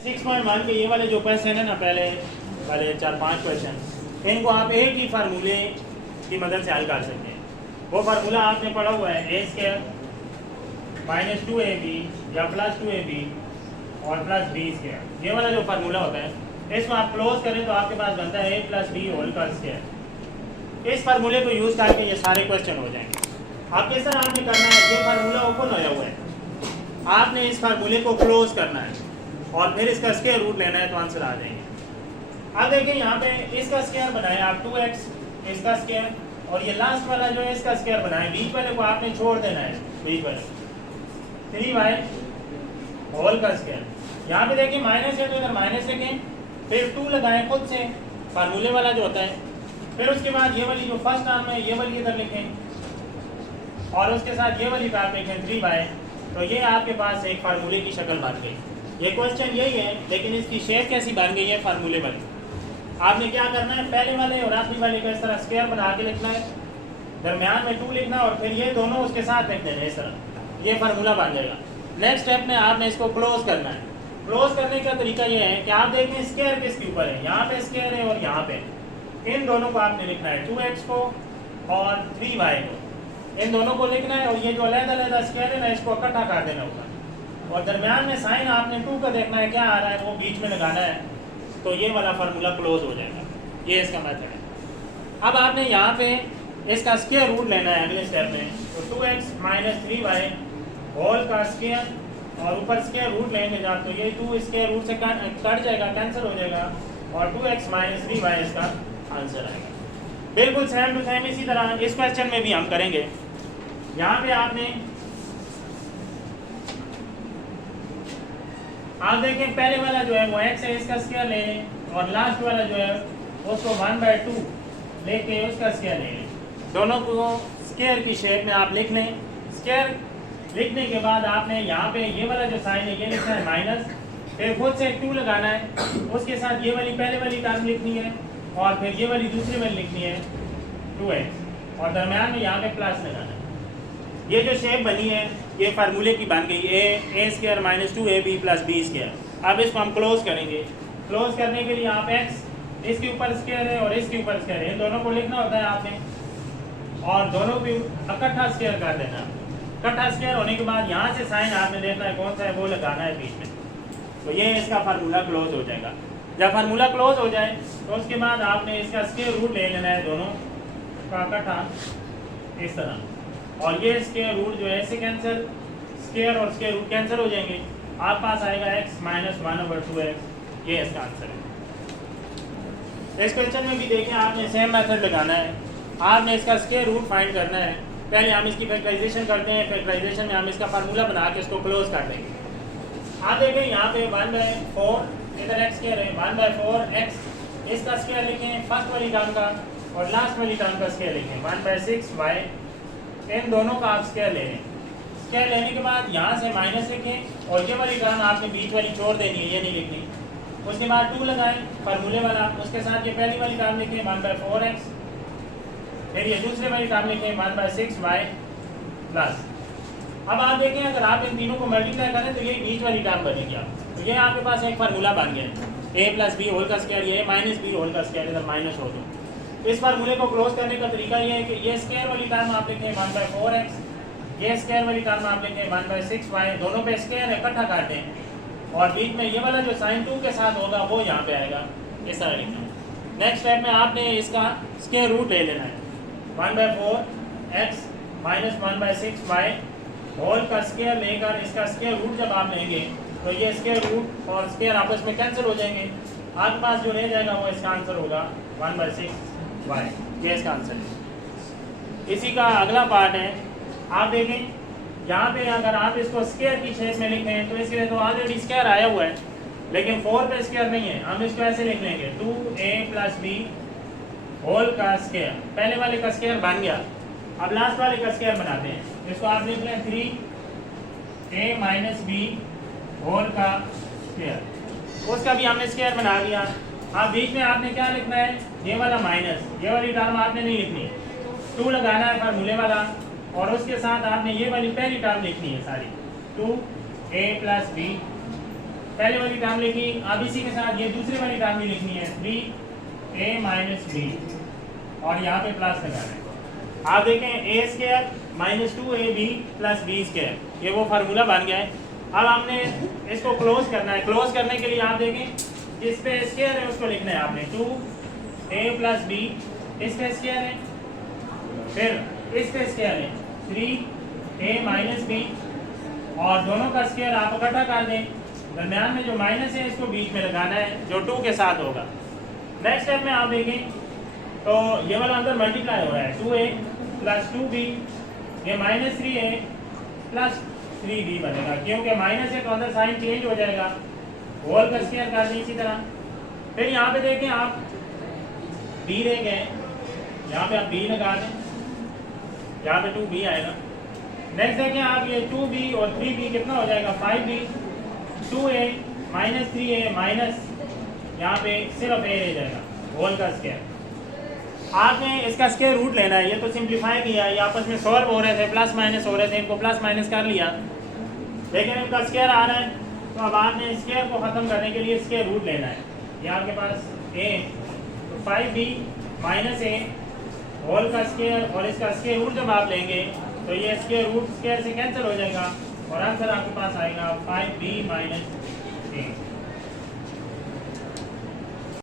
6.1 के ये वाले जो क्वेश्चन है ना, पहले वाले 4-5 क्वेश्चन, इनको आप एक ही फार्मूले की मदद से हल कर सकते हैं। वो फार्मूला आपने पढ़ा हुआ है ए स्क्वायर माइनस 2ab या प्लस 2ab और प्लस बी स्क्वायर। ये वाला जो फार्मूला होता है, इसको आप क्लोज करें तो आपके पास बनता है a प्लस बी होल का स्क्वायर। इस फार्मूले को यूज़ करके ये सारे क्वेश्चन हो जाएंगे। आप किस तरह आपने करना है, ये फार्मूला ओपन होया हुआ है, आपने इस फार्मूले को क्लोज करना है और फिर इसका स्क्वायर रूट लेना है तो आंसर आ जाएंगे। अब देखिए यहाँ पे इसका स्क्वायर बनाए आप 2x, इसका स्क्वायर, और ये लास्ट वाला जो है इसका स्क्वायर बनाए, बीच वाले को आपने छोड़ देना है, बीच वाले 3y होल का स्क्वायर। यहाँ पे देखिए माइनस है तो इधर माइनस लिखें, फिर 2 लगाएं खुद से फार्मूले वाला जो होता है, फिर उसके बाद ये वाली जो फर्स्ट टर्म है ये वाली इधर लिखें और उसके साथ ये वाली टर्म लिखें 3y। तो ये आपके पास एक फार्मूले की शक्ल बन गई। ये क्वेश्चन यही है, लेकिन इसकी शेप कैसी बन गई है फार्मूले वाली। आपने क्या करना है, पहले वाले और आखिरी वाले का इस तरह स्क्वायर बना के लिखना है, दरमियान में 2 लिखना और फिर ये दोनों उसके साथ लिख देना, इस तरह ये फार्मूला बन जाएगा। नेक्स्ट स्टेप में आपने इसको क्लोज करना है। क्लोज करने का तरीका ये है कि आप देखें स्क्वायर किसके ऊपर है, यहाँ पे स्क्वायर है और यहाँ पे, इन दोनों को आपने लिखना है, 2x को और 3y को, इन दोनों को लिखना है और ये जो अलग-अलग स्क्वायर है ना, इसको इकट्ठा कर देना होगा और दरमियान में साइन आपने 2 का देखना है क्या आ रहा है, वो बीच में लगाना है, तो ये वाला फार्मूला क्लोज हो जाएगा। ये इसका मेथड है। अब आपने यहाँ पे इसका स्क्वायर रूट लेना है अगले स्टेप में, तो 2x माइनस 3y होल का स्क्वायर और ऊपर स्क्वायर रूट लेंगे जब, तो ये 2 स्क्वायर रूट से कट जाएगा, कैंसिल हो जाएगा और 2x माइनस 3y इसका आंसर आएगा। बिल्कुल सेम टू सेम इसी तरह इस क्वेश्चन में भी हम करेंगे। यहाँ पे आपने आप देखें पहले वाला जो है वो x है, इसका स्क्वायर ले लें और लास्ट वाला जो है उसको 1/2 लेके उसका स्क्वायर ले लें। दोनों को स्क्वायर की शेप में आप लिख लें। स्क्वायर लिखने के बाद आपने यहाँ पे ये वाला जो साइन है ये लिखना है माइनस, फिर खुद से 2 लगाना है, उसके साथ ये वाली पहले वाली टर्म लिखनी है और फिर ये वाली दूसरी वाली लिखनी है 2x और दरम्यान में यहाँ पे प्लस लगाना है। ये जो शेप बनी है ये फार्मूले की बन गई, a square minus 2ab plus B square. अब इसको हम क्लोज करेंगे। क्लोज करने के लिए आप x इसके ऊपर स्क्वायर है और इसके ऊपर स्क्वायर है, इन दोनों को लिखना होता है आपने और दोनों को इकट्ठा स्क्वायर कर देना। इकट्ठा स्क्वायर होने के बाद यहाँ से साइन आपने देखना है कौन सा है, वो लगाना है बीच में, तो ये इसका फार्मूला क्लोज हो जाएगा। जब फार्मूला क्लोज हो जाए तो उसके बाद आपने इसका स्क्वायर रूट ले लेना है, दोनों का इकट्ठा इस तरह, और ये स्क्वायर रूट जो है इससे कैंसिल, स्क्वायर और स्क्वायर रूट कैंसिल हो जाएंगे, आपके पास आएगा x माइनस 1/2x। ये इसका आंसर है। इस क्वेश्चन में भी देखें आपने सेम मेथड लगाना है। आपने इसका स्क्वायर रूट फाइंड करना है। पहले हम इसकी फैक्टराइजेशन करते हैं, फैक्टराइजेशन में हम इसका फार्मूला बना के इसको क्लोज कर देंगे। आप देखें यहाँ पे 1/4 इधर x स्क्वायर है, 1/4x इसका स्क्वायर लिखें फर्स्ट वाली टर्म का और लास्ट वाली टर्म का स्क्वायर लिखें 1/6y, इन दोनों का आप स्क्वायर ले लें। स्क्वायर लेने के बाद यहाँ से माइनस लिखें और ये वाली टर्म आपने बीच वाली छोड़ देनी है, ये नहीं लिखनी। उसके बाद 2 लगाएं फार्मूले वाला, उसके साथ ये पहली वाली टर्म लिखें 1/4x, फिर ये दूसरी वाली टर्म लिखें 1/6y प्लस। अब आप देखें अगर आप इन तीनों को मल्टीप्लाई करें तो ये बीच वाली टर्म बनेगी। आप तो ये आपके पास एक फार्मूला बन गया, a प्लस बी होल का स्क्वायर, ये माइनस बी होल का स्क्वायर, इधर माइनस हो दो। इस फार्मूले को क्लोज करने का तरीका ये है कि ये स्क्वायर वाली टर्म आप लिखें 1/4x, ये स्क्वायर वाली टर्म आप लिखें 1/6y, दोनों पे स्क्वायर इकट्ठा कर दें और बीच में ये वाला जो साइन 2 के साथ होगा वो यहाँ पे आएगा, इस तरह लिखना है। नेक्स्ट स्टेप में आपने इसका स्क्वायर रूट ले लेना है, 1/4x माइनस 1/6y होल का स्क्वायर लेकर इसका स्क्वायर रूट जब आप लेंगे तो ये स्क्वायर रूट और स्क्वायर आपस में कैंसिल हो जाएंगे, आपके पास जो रह जाएगा वो इसका आंसर होगा 1/6y। ये इसका आंसर है। इसी का अगला पार्ट है, आप देखें यहाँ पे अगर आप इसको स्क्वायर की शेप में लिखें तो इसके लिए तो ऑलरेडी स्क्वायर आया हुआ है, लेकिन 4 पे स्क्वायर नहीं है, हम इसको ऐसे लिख लेंगे 2a प्लस बी होल का स्क्वायर। पहले वाले का स्क्वायर बन गया, अब लास्ट वाले का स्क्वायर बनाते हैं। इसको आप लिख लें 3a माइनस बी होल का स्क्वायर, उसका भी हमने स्क्वायर बना दिया। अब बीच में आपने क्या लिखना है, ये वाला माइनस, ये वाली टर्म आपने नहीं लिखनी, 2 लगाना है फार्मूले वाला और उसके साथ आपने ये वाली पहली टर्म लिखनी है सारी, 2a प्लस बी पहले वाली टर्म लिखी, अब इसी के साथ ये दूसरी वाली टर्म भी लिखनी है 3a माइनस बी और यहाँ पे प्लस लगाना है। आप देखें a square minus 2ab plus B square, ये वो फार्मूला बन गया है। अब हमने इसको क्लोज करना है। क्लोज करने के लिए आप देखें इस पे स्क्वायर है उसको लिखना है आपने 2a प्लस बी, इस पे स्क्वायर है, फिर इस पे स्क्वायर है 3a माइनस बी और दोनों का स्क्वायर आप इकट्ठा कर दें। दरम्यान में जो माइनस है इसको बीच में लगाना है जो 2 के साथ होगा। नेक्स्ट स्टेप में आप देखें तो ये वाला अंदर मल्टीप्लाई हो रहा है 2a प्लस 2b, ये माइनस 3a प्लस 3b बनेगा क्योंकि माइनस है तो अंदर साइन चेंज हो जाएगा। होल का स्क्वायर कर दें इसी तरह। फिर यहाँ पे देखें आप b रह गए, यहाँ पे आप b लगा दें, यहाँ पे 2b आएगा। नेक्स्ट देखें आप ये 2b और 3b कितना हो जाएगा 5b, 2a minus 3a minus यहाँ पे सिर्फ a रह जाएगा होल का स्क्वायर। आपने इसका स्क्वायर रूट लेना है, ये तो सिंप्लीफाई किया, ये आपस में सॉल्व हो रहे थे, प्लस माइनस हो रहे थे, इनको प्लस माइनस कर लिया, लेकिन इनका स्क्वायर आ रहा है तो अब आपने स्क्वायर को ख़त्म करने के लिए स्क्वायर रूट लेना है। ये आपके पास a तो 5b माइनस a होल का स्क्वायर और इसका स्क्वायर रूट जब आप लेंगे तो ये स्क्वायर रूट स्क्वायर से कैंसिल हो जाएगा और आंसर आपके पास आएगा 5b माइनस a।